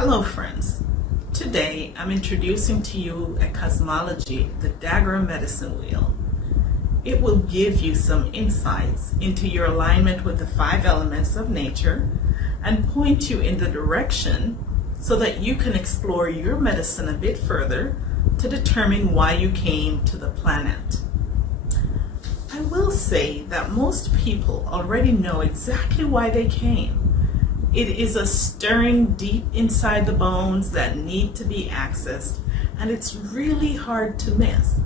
Hello friends, today I'm introducing to you a cosmology, the Dagara Medicine Wheel. It will give you some insights into your alignment with the 5 elements of nature and point you in the direction so that you can explore your medicine a bit further to determine why you came to the planet. I will say that most people already know exactly why they came. It is a stirring deep inside the bones that need to be accessed, and it's really hard to miss.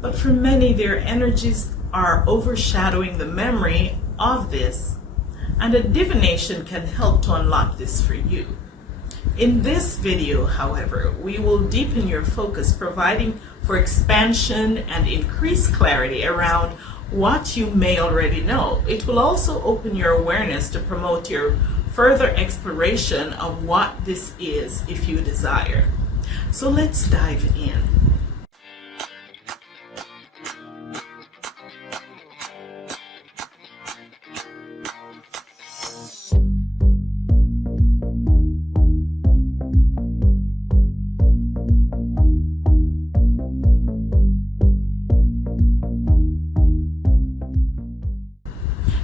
But for many, their energies are overshadowing the memory of this, and a divination can help to unlock this for you. In this video, however, we will deepen your focus, providing for expansion and increased clarity around what you may already know. It will also open your awareness to promote your further exploration of what this is if you desire. So let's dive in.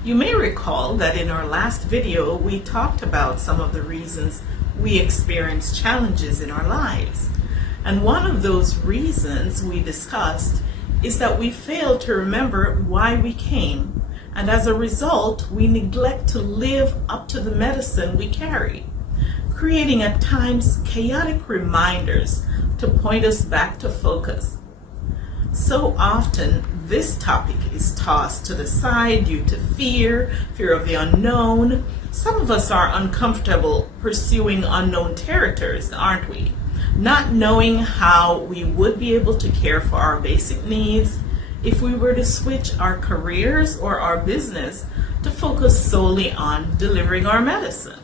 You may recall that in our last video we talked about some of the reasons we experience challenges in our lives. And one of those reasons we discussed is that we fail to remember why we came, and as a result we neglect to live up to the medicine we carry, creating at times chaotic reminders to point us back to focus. So often, this topic is tossed to the side due to fear of the unknown. Some of us are uncomfortable pursuing unknown territories, aren't we? Not knowing how we would be able to care for our basic needs if we were to switch our careers or our business to focus solely on delivering our medicine.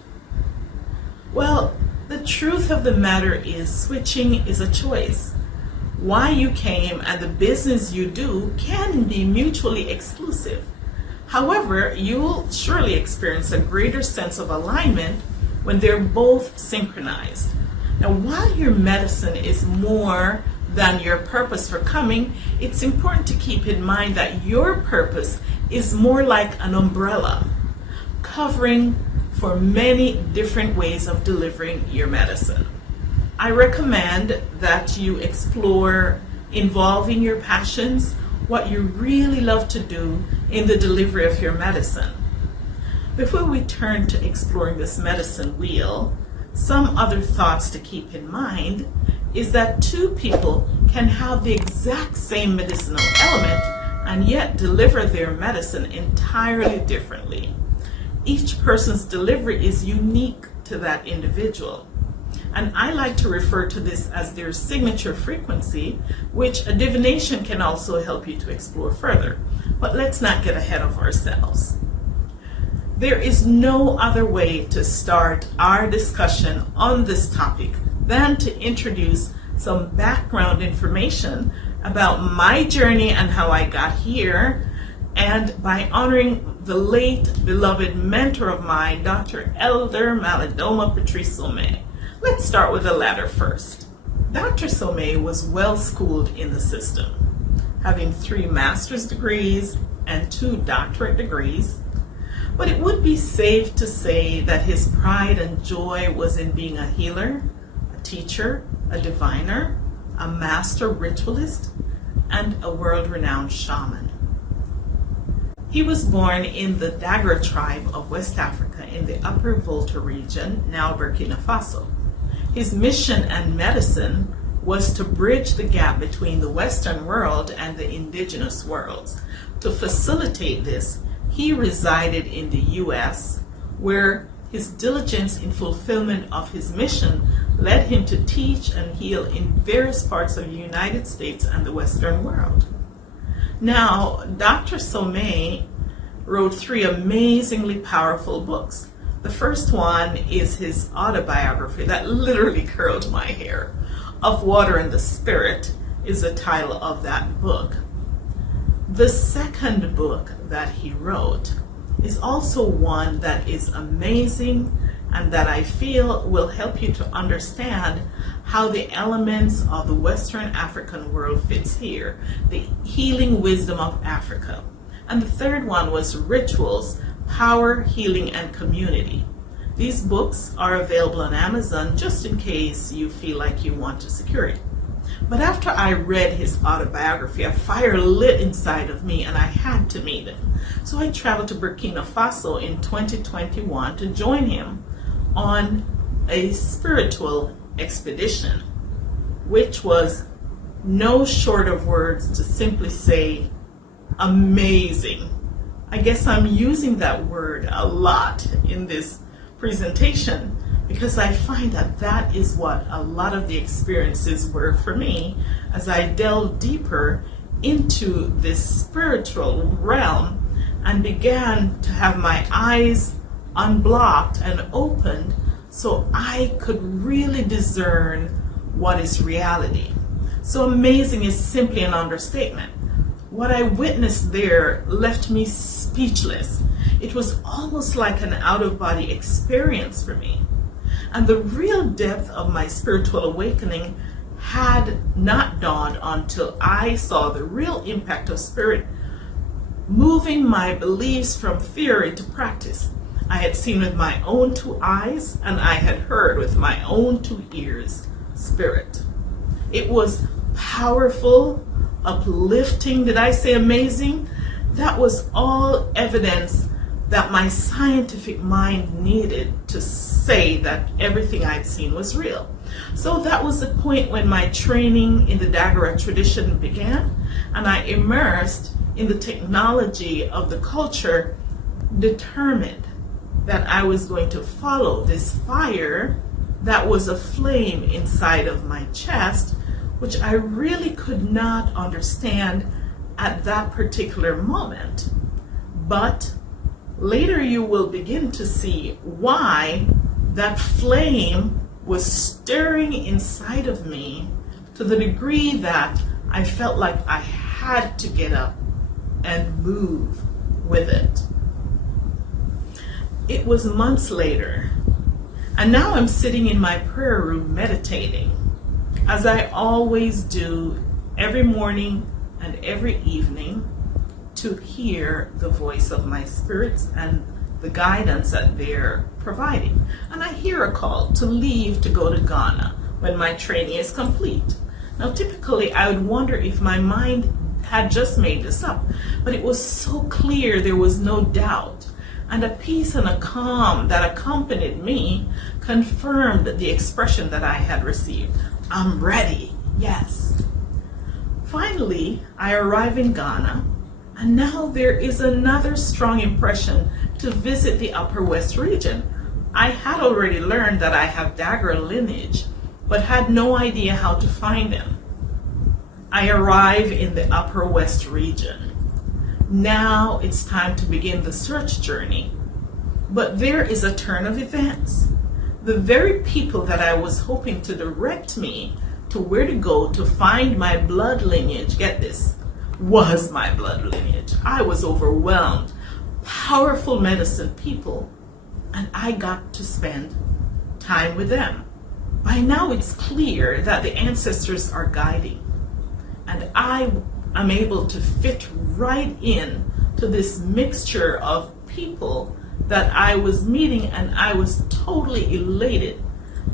Well, the truth of the matter is switching is a choice. Why you came and the business you do can be mutually exclusive. However, you'll surely experience a greater sense of alignment when they're both synchronized. Now, while your medicine is more than your purpose for coming, it's important to keep in mind that your purpose is more like an umbrella, covering for many different ways of delivering your medicine. I recommend that you explore involving your passions, what you really love to do in the delivery of your medicine. Before we turn to exploring this medicine wheel, some other thoughts to keep in mind is that 2 people can have the exact same medicinal element and yet deliver their medicine entirely differently. Each person's delivery is unique to that individual. And I like to refer to this as their signature frequency, which a divination can also help you to explore further. But let's not get ahead of ourselves. There is no other way to start our discussion on this topic than to introduce some background information about my journey and how I got here, and by honoring the late beloved mentor of mine, Dr. Elder Malidoma Patrice Somé. Let's start with the latter first. Dr. Somé was well schooled in the system, having 3 master's degrees and 2 doctorate degrees, but it would be safe to say that his pride and joy was in being a healer, a teacher, a diviner, a master ritualist, and a world-renowned shaman. He was born in the Dagara tribe of West Africa in the Upper Volta region, now Burkina Faso. His mission and medicine was to bridge the gap between the Western world and the indigenous worlds. To facilitate this, he resided in the U.S., where his diligence in fulfillment of his mission led him to teach and heal in various parts of the United States and the Western world. Now, Dr. Somé wrote 3 amazingly powerful books. The first one is his autobiography that literally curled my hair. Of Water and the Spirit is the title of that book. The second book that he wrote is also one that is amazing and that I feel will help you to understand how the elements of the Western African world fits here, the healing wisdom of Africa. And the third one was Rituals, Power, Healing, and Community. These books are available on Amazon just in case you feel like you want to secure it. But after I read his autobiography, a fire lit inside of me and I had to meet him. So I traveled to Burkina Faso in 2021 to join him on a spiritual expedition, which was no short of words to simply say amazing. I guess I'm using that word a lot in this presentation because I find that that is what a lot of the experiences were for me as I delved deeper into this spiritual realm and began to have my eyes unblocked and opened so I could really discern what is reality. So amazing is simply an understatement. What I witnessed there left me speechless. It was almost like an out-of-body experience for me. And the real depth of my spiritual awakening had not dawned until I saw the real impact of spirit moving my beliefs from theory to practice. I had seen with my own two eyes and I had heard with my own two ears spirit. It was powerful, uplifting. Did I say amazing? That was all evidence that my scientific mind needed to say that everything I'd seen was real. So that was the point when my training in the Dagara tradition began, and I immersed in the technology of the culture, determined that I was going to follow this fire that was a flame inside of my chest, which I really could not understand at that particular moment. But later you will begin to see why that flame was stirring inside of me to the degree that I felt like I had to get up and move with it. It was months later, and now I'm sitting in my prayer room meditating, as I always do every morning and every evening, to hear the voice of my spirits and the guidance that they're providing. And I hear a call to leave to go to Ghana when my training is complete. Now typically I would wonder if my mind had just made this up, but it was so clear there was no doubt, and a peace and a calm that accompanied me confirmed the expression that I had received. I'm ready, yes. Finally, I arrive in Ghana, and now there is another strong impression to visit the Upper West region. I had already learned that I have Dagara lineage, but had no idea how to find them. I arrive in the Upper West region. Now it's time to begin the search journey. But there is a turn of events. The very people that I was hoping to direct me to where to go to find my blood lineage, get this, was my blood lineage. I was overwhelmed. Powerful medicine people, and I got to spend time with them. By now it's clear that the ancestors are guiding, and I am able to fit right in to this mixture of people that I was meeting, and I was totally elated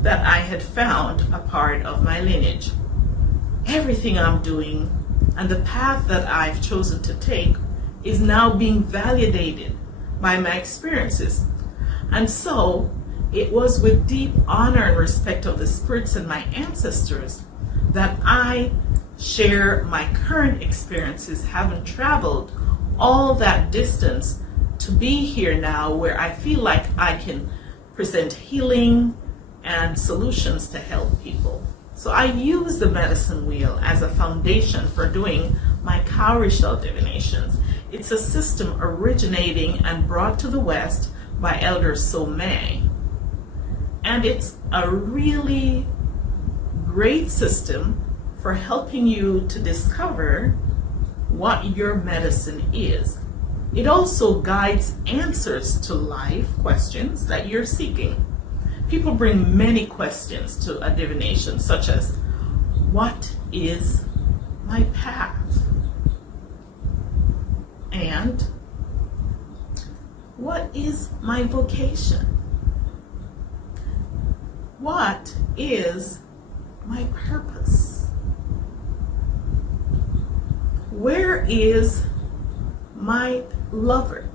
that I had found a part of my lineage. Everything I'm doing and the path that I've chosen to take is now being validated by my experiences. And so it was with deep honor and respect of the spirits and my ancestors that I share my current experiences, having traveled all that distance to be here now where I feel like I can present healing and solutions to help people. So I use the medicine wheel as a foundation for doing my cowrie shell divinations. It's a system originating and brought to the West by Elder Somé. And it's a really great system for helping you to discover what your medicine is. It also guides answers to life questions that you're seeking. people bring many questions to a divination, such as, what is my path? And what is my vocation? What is my purpose? Where is my lover?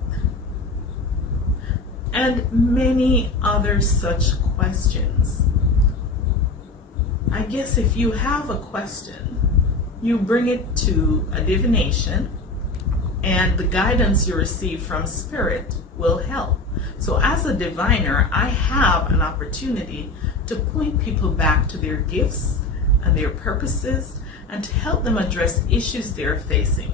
And many other such questions. I guess if you have a question, you bring it to a divination, and the guidance you receive from spirit will help. So as a diviner, I have an opportunity to point people back to their gifts and their purposes and to help them address issues they're facing.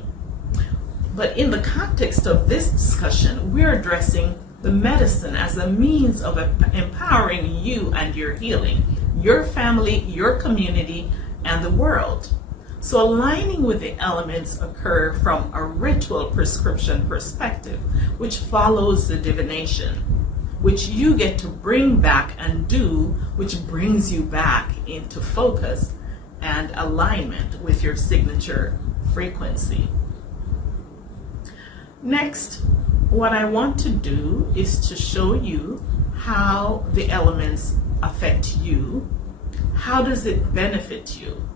But in the context of this discussion, we're addressing the medicine as a means of empowering you and your healing, your family, your community, and the world. So aligning with the elements occur from a ritual prescription perspective, which follows the divination, which you get to bring back and do, which brings you back into focus and alignment with your signature frequency. Next, what I want to do is to show you how the elements affect you. How does it benefit you?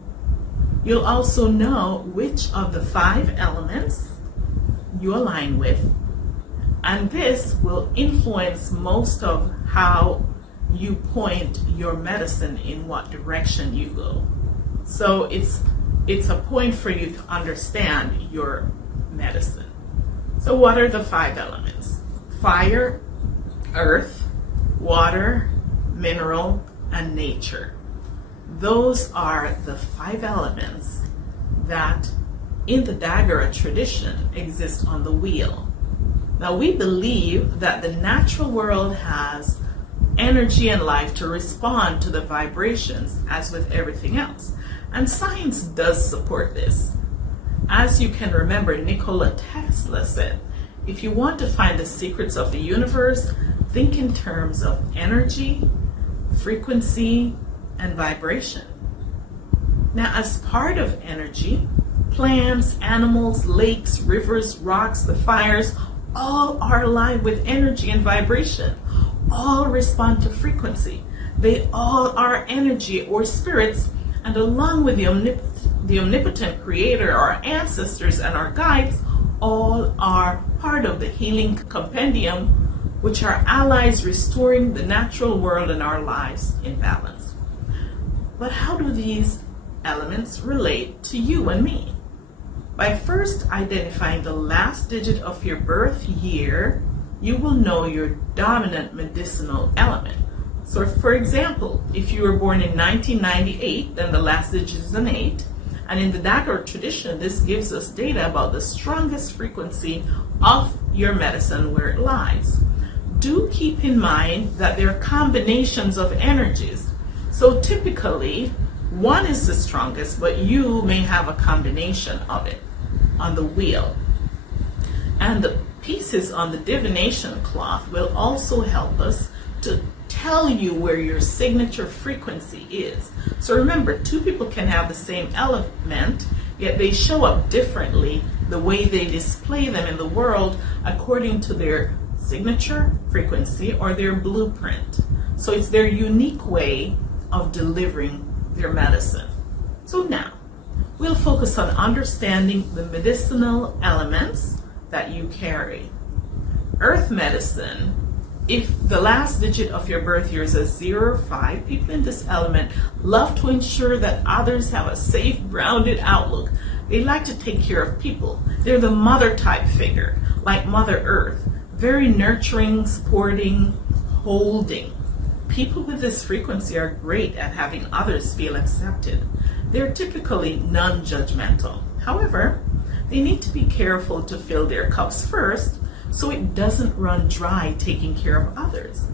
You'll also know which of the 5 elements you align with, and this will influence most of how you point your medicine in what direction you go. So it's a point for you to understand your medicine. So what are the 5 elements? Fire, earth, water, mineral, and nature. Those are the 5 elements that in the Dagara tradition exist on the wheel. Now we believe that the natural world has energy and life to respond to the vibrations as with everything else. And science does support this. As you can remember, Nikola Tesla said, if you want to find the secrets of the universe, think in terms of energy, frequency, and vibration. Now, as part of energy, plants, animals, lakes, rivers, rocks, the fires, all are alive with energy and vibration. All respond to frequency. They all are energy or spirits, and along with the omnipotent creator, our ancestors, and our guides, all are part of the healing compendium, which are allies restoring the natural world and our lives in balance. But how do these elements relate to you and me? By first identifying the last digit of your birth year, you will know your dominant medicinal element. So for example, if you were born in 1998, then the last digit is an 8. And in the Dagara tradition, this gives us data about the strongest frequency of your medicine, where it lies. Do keep in mind that there are combinations of energies. So typically, 1 is the strongest, but you may have a combination of it on the wheel. And the pieces on the divination cloth will also help us to tell you where your signature frequency is. So remember, 2 people can have the same element, yet they show up differently the way they display them in the world according to their signature frequency or their blueprint. So it's their unique way of delivering their medicine. So now, we'll focus on understanding the medicinal elements that you carry. Earth medicine, if the last digit of your birth year is a 0 or 5, people in this element love to ensure that others have a safe, grounded outlook. They like to take care of people. They're the mother type figure, like Mother Earth, very nurturing, supporting, holding. People with this frequency are great at having others feel accepted. They're typically non-judgmental. However, they need to be careful to fill their cups first so it doesn't run dry taking care of others.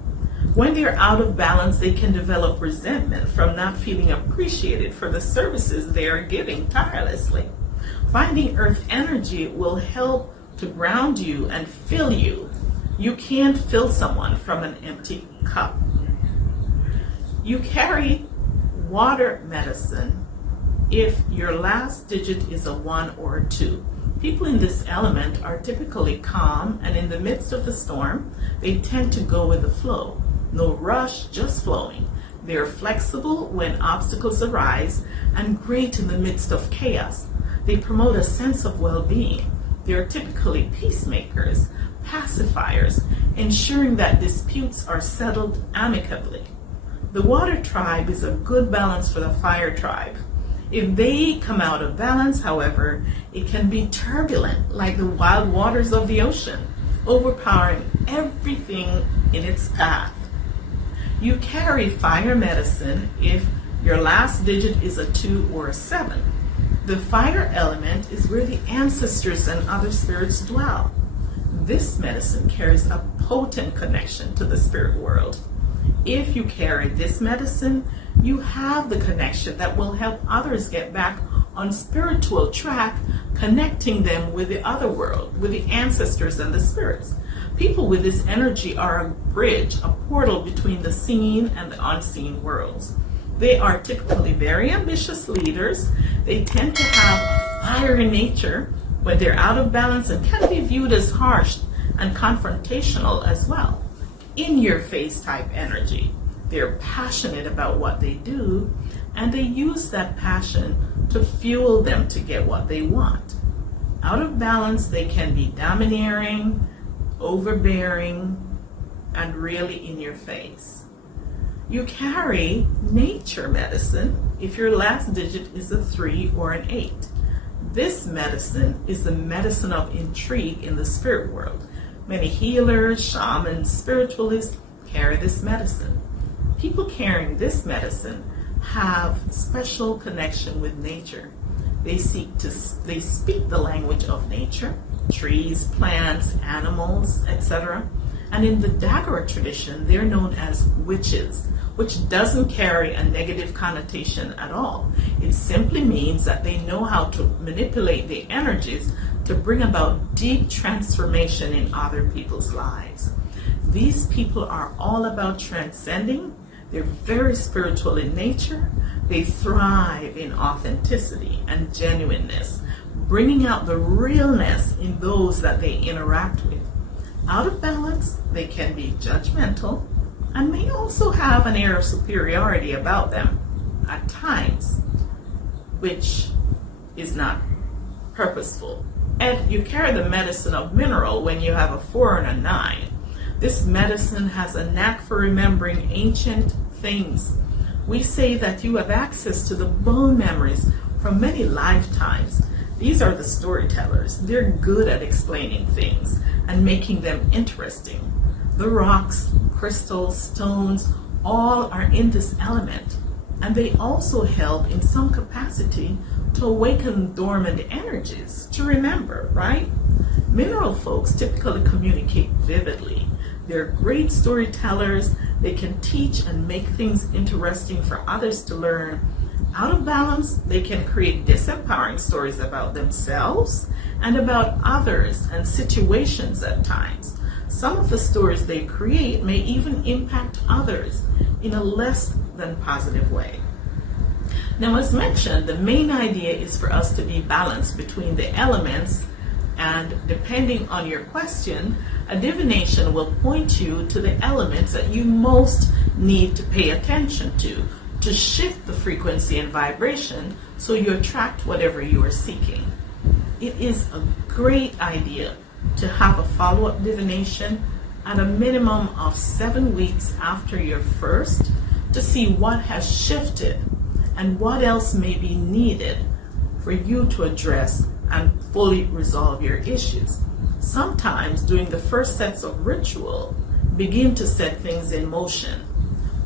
When they're out of balance, they can develop resentment from not feeling appreciated for the services they are giving tirelessly. Finding earth energy will help to ground you and fill you. You can't fill someone from an empty cup. You carry water medicine if your last digit is a 1 or a 2. People in this element are typically calm, and in the midst of the storm, they tend to go with the flow. No rush, just flowing. They are flexible when obstacles arise and great in the midst of chaos. They promote a sense of well-being. They are typically peacemakers, pacifiers, ensuring that disputes are settled amicably. The water tribe is a good balance for the fire tribe. If they come out of balance, however, it can be turbulent like the wild waters of the ocean, overpowering everything in its path. You carry fire medicine if your last digit is a 2 or a 7. The fire element is where the ancestors and other spirits dwell. This medicine carries a potent connection to the spirit world. If you carry this medicine, you have the connection that will help others get back on spiritual track, connecting them with the other world, with the ancestors and the spirits. People with this energy are a bridge, a portal between the seen and the unseen worlds. They are typically very ambitious leaders. They tend to have a fiery nature when they're out of balance and can be viewed as harsh and confrontational as well. In your face type energy. They're passionate about what they do, and they use that passion to fuel them to get what they want. Out of balance, they can be domineering, overbearing, and really in your face. You carry nature medicine if your last digit is a 3 or an 8. This medicine is the medicine of intrigue in the spirit world. Many healers, shamans, spiritualists carry this medicine. People carrying this medicine have special connection with nature. They speak the language of nature, trees, plants, animals, etc. And in the Dagara tradition, they're known as witches, which doesn't carry a negative connotation at all. It simply means that they know how to manipulate the energies to bring about deep transformation in other people's lives. These people are all about transcending. They're very spiritual in nature. They thrive in authenticity and genuineness, bringing out the realness in those that they interact with. Out of balance, they can be judgmental and may also have an air of superiority about them at times, which is not purposeful. And you carry the medicine of mineral when you have a 4 and a 9. This medicine has a knack for remembering ancient things. We say that you have access to the bone memories from many lifetimes. These are the storytellers. They're good at explaining things and making them interesting. The rocks, crystals, stones, all are in this element, and they also help in some capacity to awaken dormant energies, to remember, right? Mineral folks typically communicate vividly. They're great storytellers. They can teach and make things interesting for others to learn. Out of balance, they can create disempowering stories about themselves and about others and situations at times. Some of the stories they create may even impact others in a less than positive way. Now, as mentioned, the main idea is for us to be balanced between the elements, and depending on your question, a divination will point you to the elements that you most need to pay attention to shift the frequency and vibration so you attract whatever you are seeking. It is a great idea to have a follow-up divination at a minimum of 7 weeks after your first to see what has shifted and what else may be needed for you to address and fully resolve your issues. Sometimes doing the first sets of ritual begin to set things in motion,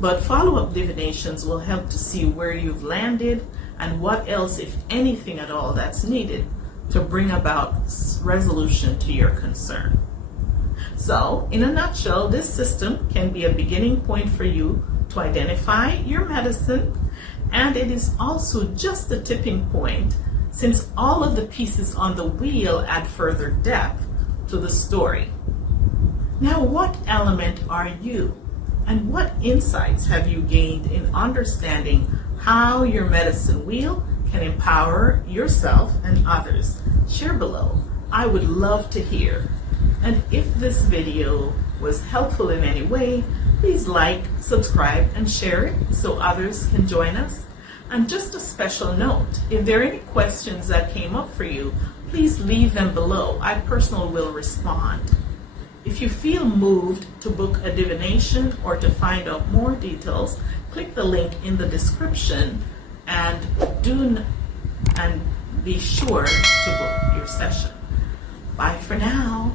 but follow-up divinations will help to see where you've landed and what else, if anything at all, that's needed to bring about resolution to your concern. So, in a nutshell, this system can be a beginning point for you to identify your medicine, and it is also just the tipping point, since all of the pieces on the wheel add further depth to the story. Now, what element are you? And what insights have you gained in understanding how your medicine wheel can empower yourself and others? Share below. I would love to hear. And if this video was helpful in any way, please like, subscribe, and share it so others can join us. And just a special note, if there are any questions that came up for you, please leave them below. I personally will respond. If you feel moved to book a divination or to find out more details, click the link in the description and be sure to book your session. Bye for now.